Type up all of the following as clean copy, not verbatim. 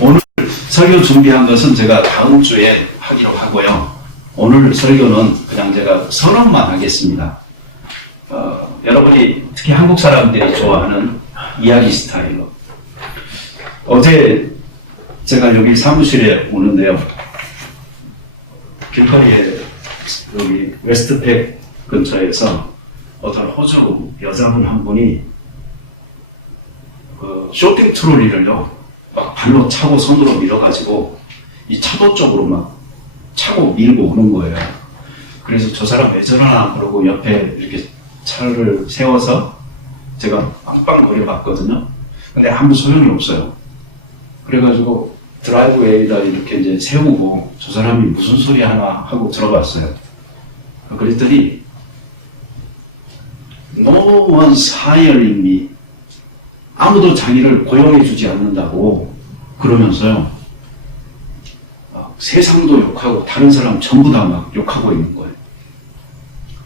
오늘 설교 준비한 것은 제가 다음 주에 하기로 하고요. 오늘 설교는 그냥 제가 선언만 하겠습니다. 여러분이 특히 한국 사람들이 좋아하는 이야기 스타일로. 어제 제가 여기 사무실에 오는데요. 길거리에 여기 웨스트팩 근처에서 어떤 호주 여자분 한 분이 쇼핑 트롤리를요 막 발로 차고 손으로 밀어가지고 이 차도 쪽으로 막 차고 밀고 오는 거예요. 그래서 저 사람 왜 저러나 그러고 옆에 이렇게 차를 세워서 제가 빵빵 거려봤거든요. 근데 아무 소용이 없어요. 그래가지고 드라이브웨이에다 이렇게 이제 세우고 저 사람이 무슨 소리 하나 하고 들어갔어요. 그랬더니 No one's hiring me. 아무도 자기를 고용해주지 않는다고 그러면서요. 세상도 욕하고 다른 사람 전부 다 막 욕하고 있는 거예요.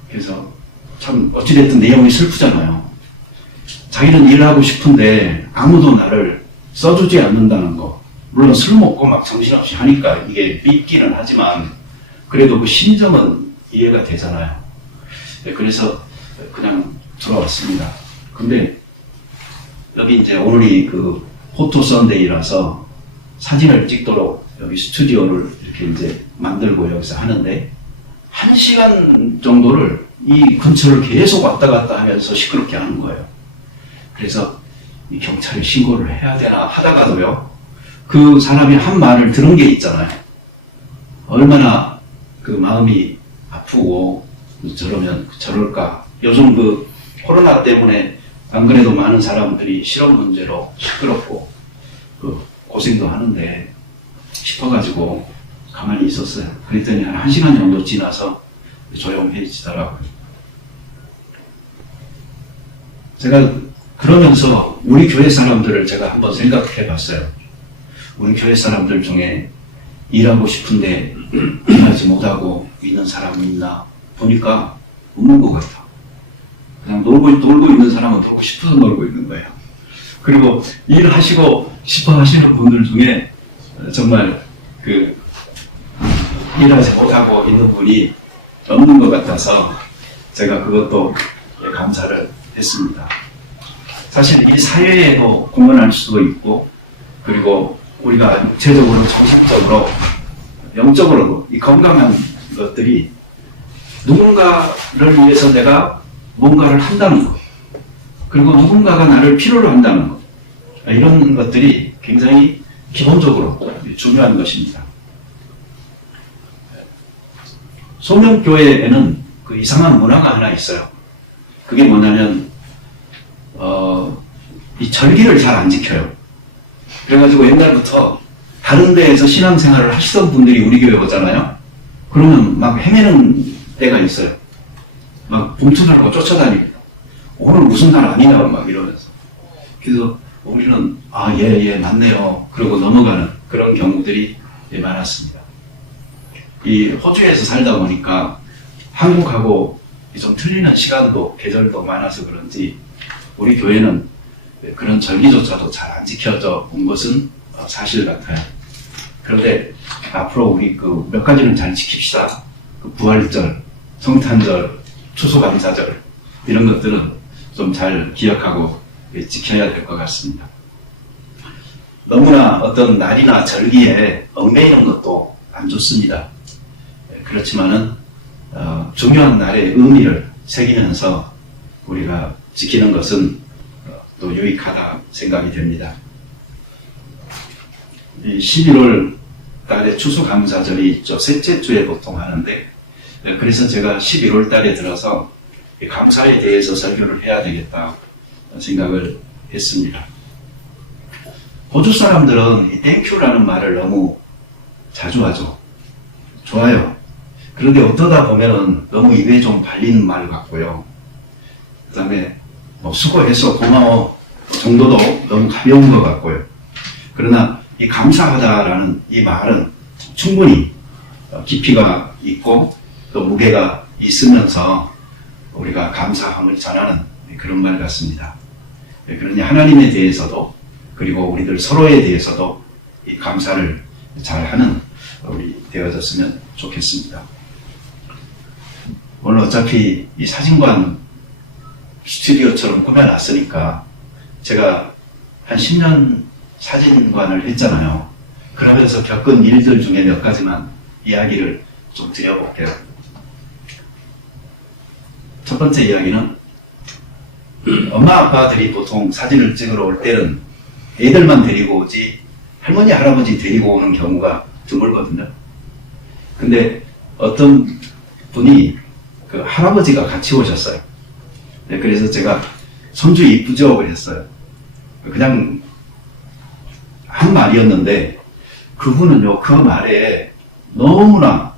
그래서 참 어찌됐든 내용이 슬프잖아요. 자기는 일하고 싶은데 아무도 나를 써주지 않는다는 거. 물론 술 먹고 막 정신없이 하니까 이게 삐끼는 하지만 그래도 그 심정은 이해가 되잖아요. 네, 그래서 그냥 들어왔습니다. 근데 여기 이제 오늘이 그 포토 선데이라서 사진을 찍도록 여기 스튜디오를 이렇게 이제 만들고 여기서 하는데 1시간 정도를 이 근처를 계속 왔다 갔다 하면서 시끄럽게 하는 거예요. 그래서 이 경찰에 신고를 해야 되나 하다가도요. 그 사람이 한 말을 들은 게 있잖아요. 얼마나 그 마음이 아프고 저러면 저럴까. 요즘 그 코로나 때문에 안 그래도 많은 사람들이 실업 문제로 시끄럽고 그 고생도 하는데 싶어가지고 가만히 있었어요. 그랬더니 한 1시간 정도 지나서 조용해지더라고요. 제가 그러면서 우리 교회 사람들을 제가 한번 생각해 봤어요. 우리 교회 사람들 중에 일하고 싶은데 일하지 못하고 있는 사람이 있나 보니까 없는 것 같아. 그냥 놀고 있는 사람은 놀고 싶어서 놀고 있는 거예요. 그리고 일하시고 싶어 하시는 분들 중에 정말 그 일하지 못하고 있는 분이 없는 것 같아서 제가 그것도 감사를 했습니다. 사실 이 사회에도 공헌할 수도 있고 그리고 우리가 육체적으로, 정신적으로, 영적으로도 이 건강한 것들이 누군가를 위해서 내가 뭔가를 한다는 것, 그리고 누군가가 나를 필요로 한다는 것, 이런 것들이 굉장히 기본적으로 중요한 것입니다. 소명교회에는 그 이상한 문화가 하나 있어요. 그게 뭐냐면 이 절기를 잘 안 지켜요. 그래가지고 옛날부터 다른 데에서 신앙생활을 하시던 분들이 우리 교회 오잖아요. 그러면 막 헤매는 때가 있어요. 막 봉투 들고 쫓아다니고 오늘 무슨 날 아니냐 막 이러면서. 그래서 우리는 예 맞네요 그러고 넘어가는 그런 경우들이 많았습니다. 이 호주에서 살다 보니까 한국하고 좀 틀리는 시간도 계절도 많아서 그런지 우리 교회는 그런 절기조차도 잘 안 지켜져 온 것은 사실 같아요. 그런데 앞으로 우리 그 몇 가지는 잘 지킵시다. 그 부활절, 성탄절, 추수감사절 이런 것들은 좀 잘 기억하고 지켜야 될 것 같습니다. 너무나 어떤 날이나 절기에 얽매이는 것도 안 좋습니다. 그렇지만은 중요한 날의 의미를 새기면서 우리가 지키는 것은 또 유익하다 생각이 됩니다. 11월 달에 추수감사절이 있죠. 셋째 주에 보통 하는데 그래서 제가 11월 달에 들어서 감사에 대해서 설교를 해야 되겠다 생각을 했습니다. 호주 사람들은 이 땡큐라는 말을 너무 자주 하죠. 좋아요. 그런데 어떠다 보면은 너무 입에 좀 발리는 말 같고요. 그 다음에 수고해서 고마워 정도도 너무 가벼운 것 같고요. 그러나 이 감사하다라는 이 말은 충분히 깊이가 있고 또 무게가 있으면서 우리가 감사함을 전하는 그런 말 같습니다. 그러니 하나님에 대해서도 그리고 우리들 서로에 대해서도 이 감사를 잘하는 우리 되어졌으면 좋겠습니다. 오늘 어차피 이 사진관 스튜디오처럼 꾸며놨으니까 제가 한 10년 사진관을 했잖아요. 그러면서 겪은 일들 중에 몇 가지만 이야기를 좀 드려볼게요. 첫 번째 이야기는 엄마 아빠들이 보통 사진을 찍으러 올 때는 애들만 데리고 오지 할머니 할아버지 데리고 오는 경우가 드물거든요. 근데 어떤 분이 그 할아버지가 같이 오셨어요. 네, 그래서 제가 손주 이쁘죠? 그랬어요. 그냥 한 말이었는데 그분은요 그 말에 너무나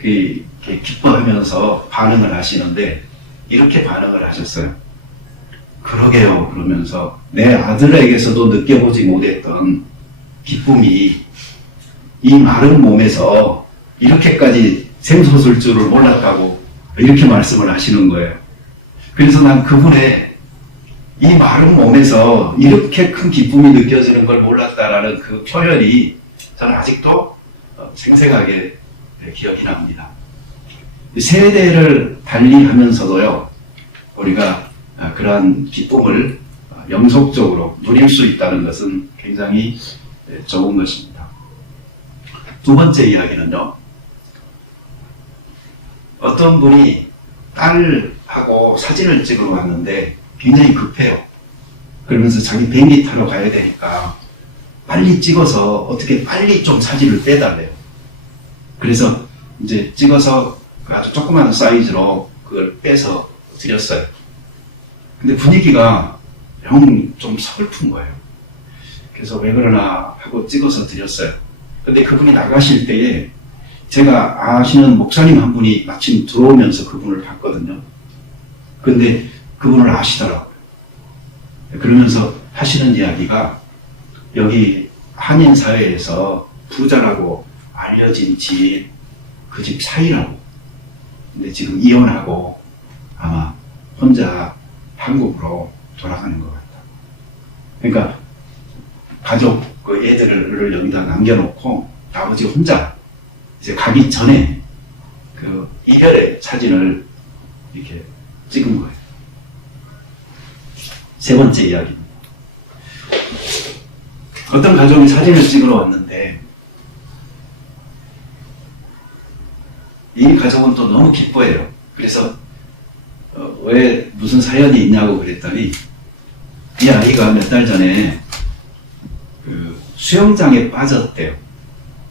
기뻐하면서 반응을 하시는데 이렇게 반응을 하셨어요. 그러게요. 그러면서 내 아들에게서도 느껴보지 못했던 기쁨이 이 마른 몸에서 이렇게까지 샘솟을 줄을 몰랐다고 이렇게 말씀을 하시는 거예요. 그래서 난 그분의 이 마른 몸에서 이렇게 큰 기쁨이 느껴지는 걸 몰랐다라는 그 표현이 저는 아직도 생생하게 기억이 납니다. 세대를 달리하면서도요, 우리가 그러한 기쁨을 영속적으로 누릴 수 있다는 것은 굉장히 좋은 것입니다. 두 번째 이야기는요, 어떤 분이 딸하고 사진을 찍으러 왔는데 굉장히 급해요. 그러면서 자기 비행기 타러 가야 되니까 빨리 찍어서 어떻게 빨리 좀 사진을 빼달래요. 그래서 이제 찍어서 아주 조그마한 사이즈로 그걸 빼서 드렸어요. 근데 분위기가 영 좀 서글픈 거예요. 그래서 왜 그러나 하고 찍어서 드렸어요. 근데 그분이 나가실 때에 제가 아시는 목사님 한 분이 마침 들어오면서 그분을 봤거든요. 근데 그분을 아시더라고요. 그러면서 하시는 이야기가 여기 한인사회에서 부자라고 알려진 집, 그 집 사위라고. 근데 지금 이혼하고 아마 혼자 한국으로 돌아가는 것 같다. 그러니까 가족 그 애들을 여기다 남겨놓고 아버지 혼자 이제 가기 전에 그 이별의 사진을 이렇게 찍은 거예요. 세 번째 이야기입니다. 어떤 가족이 사진을 찍으러 왔는데 이 가족은 또 너무 기뻐해요. 그래서 왜 무슨 사연이 있냐고 그랬더니 이 아이가 몇 달 전에 그 수영장에 빠졌대요.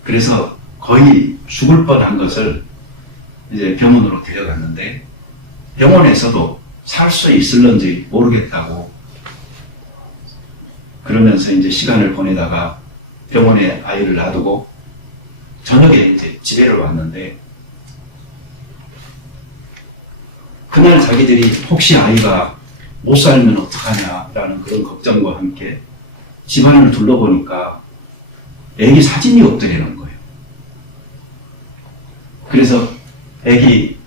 그래서 거의 죽을 뻔한 것을 이제 병원으로 데려갔는데 병원에서도 살 수 있을런지 모르겠다고 그러면서 이제 시간을 보내다가 병원에 아이를 놔두고 저녁에 이제 집에를 왔는데 그날 자기들이 혹시 아이가 못 살면 어떡하냐라는 그런 걱정과 함께 집안을 둘러보니까 애기 사진이 없더라는 거예요. 그래서 애기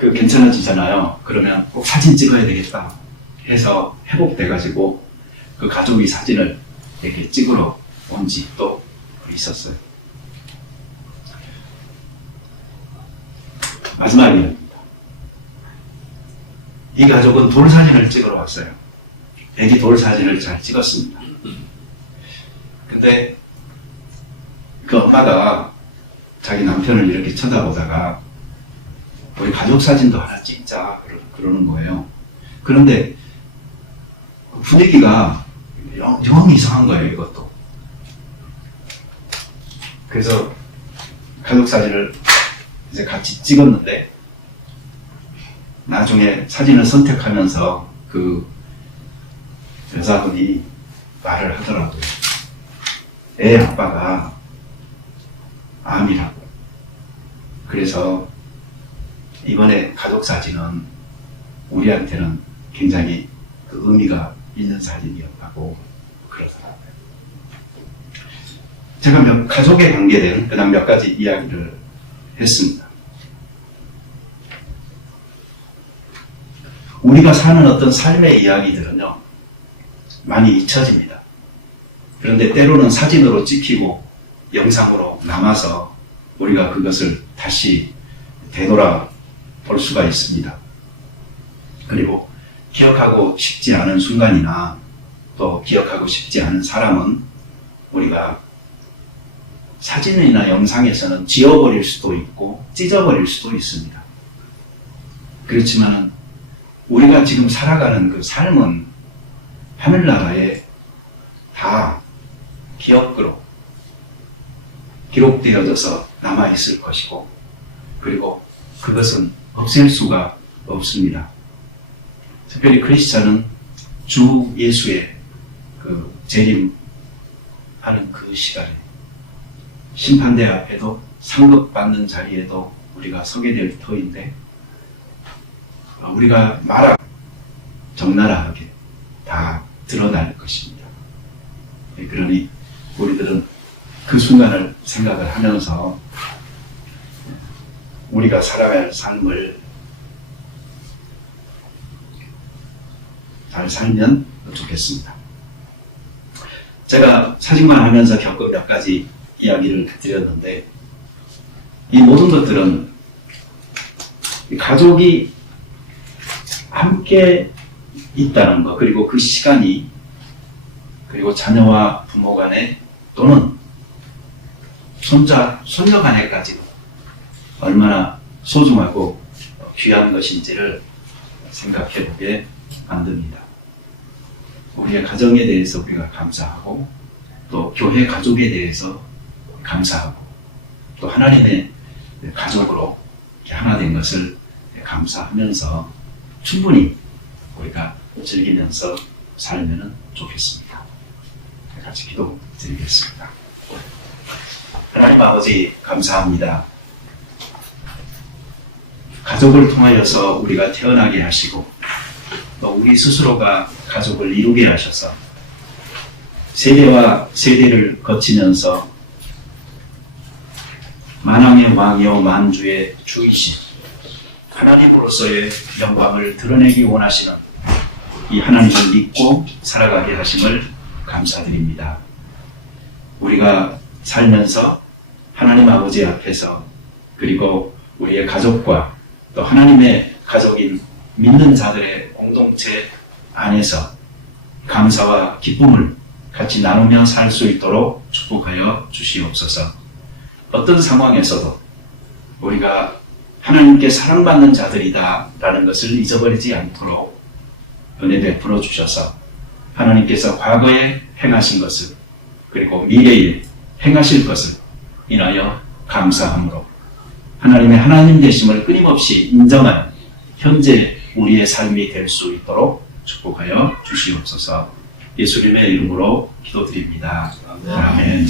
괜찮아지잖아요. 그러면 꼭 사진 찍어야 되겠다 해서 회복돼가지고 그 가족이 사진을 이렇게 찍으러 온 집도 있었어요. 마지막입니다. 이 가족은 돌 사진을 찍으러 왔어요. 애기 돌 사진을 잘 찍었습니다. 근데 그 엄마가 자기 남편을 이렇게 쳐다보다가 우리 가족 사진도 하나 찍자 그러는 거예요. 그런데 분위기가 영 이상한 거예요, 이것도. 그래서 가족 사진을 이제 같이 찍었는데 나중에 사진을 선택하면서 그 여자분이 말을 하더라고요. 애 아빠가 암이라고. 그래서 이번에 가족 사진은 우리한테는 굉장히 그 의미가 있는 사진이었다고 그러더라고요. 제가 가족에 관계된 그다음 몇 가지 이야기를 했습니다. 우리가 사는 어떤 삶의 이야기들은요, 많이 잊혀집니다. 그런데 때로는 사진으로 찍히고 영상으로 남아서 우리가 그것을 다시 되돌아 볼 수가 있습니다. 그리고 기억하고 싶지 않은 순간이나 또 기억하고 싶지 않은 사람은 우리가 사진이나 영상에서는 지워버릴 수도 있고 찢어버릴 수도 있습니다. 그렇지만 우리가 지금 살아가는 그 삶은 하늘나라에 다 기억으로 기록되어져서 남아있을 것이고, 그리고 그것은 없앨 수가 없습니다. 특별히 크리스찬은 주 예수의 그 재림하는 그 시간에 심판대 앞에도 상급받는 자리에도 우리가 서게 될 터인데, 우리가 적나라하게 다 드러날 것입니다. 그러니 우리들은 그 순간을 생각을 하면서 우리가 살아갈 삶을 잘 살면 좋겠습니다. 제가 사직만 하면서 겪은 몇 가지 이야기를 드렸는데, 이 모든 것들은 가족이 함께 있다는 것, 그리고 그 시간이, 그리고 자녀와 부모 간에 또는 손자, 손녀 간에까지 얼마나 소중하고 귀한 것인지를 생각해 보게 만듭니다. 우리의 가정에 대해서 우리가 감사하고, 또 교회 가족에 대해서 감사하고, 또 하나님의 가족으로 하나 된 것을 감사하면서 충분히 우리가 즐기면서 살면 좋겠습니다. 같이 기도드리겠습니다. 하나님 아버지, 감사합니다. 가족을 통하여서 우리가 태어나게 하시고, 또 우리 스스로가 가족을 이루게 하셔서 세대와 세대를 거치면서 만왕의 왕이요 만주의 주이신 하나님으로서의 영광을 드러내기 원하시는 이 하나님을 믿고 살아가게 하심을 감사드립니다. 우리가 살면서 하나님 아버지 앞에서, 그리고 우리의 가족과 또 하나님의 가족인 믿는 자들의 공동체 안에서 감사와 기쁨을 같이 나누며 살 수 있도록 축복하여 주시옵소서. 어떤 상황에서도 우리가 하나님께 사랑받는 자들이다 라는 것을 잊어버리지 않도록 은혜 베풀어 주셔서 하나님께서 과거에 행하신 것을, 그리고 미래에 행하실 것을 인하여 감사함으로 하나님의 하나님 되심을 끊임없이 인정하는 현재 우리의 삶이 될 수 있도록 축복하여 주시옵소서. 예수님의 이름으로 기도드립니다. 아멘.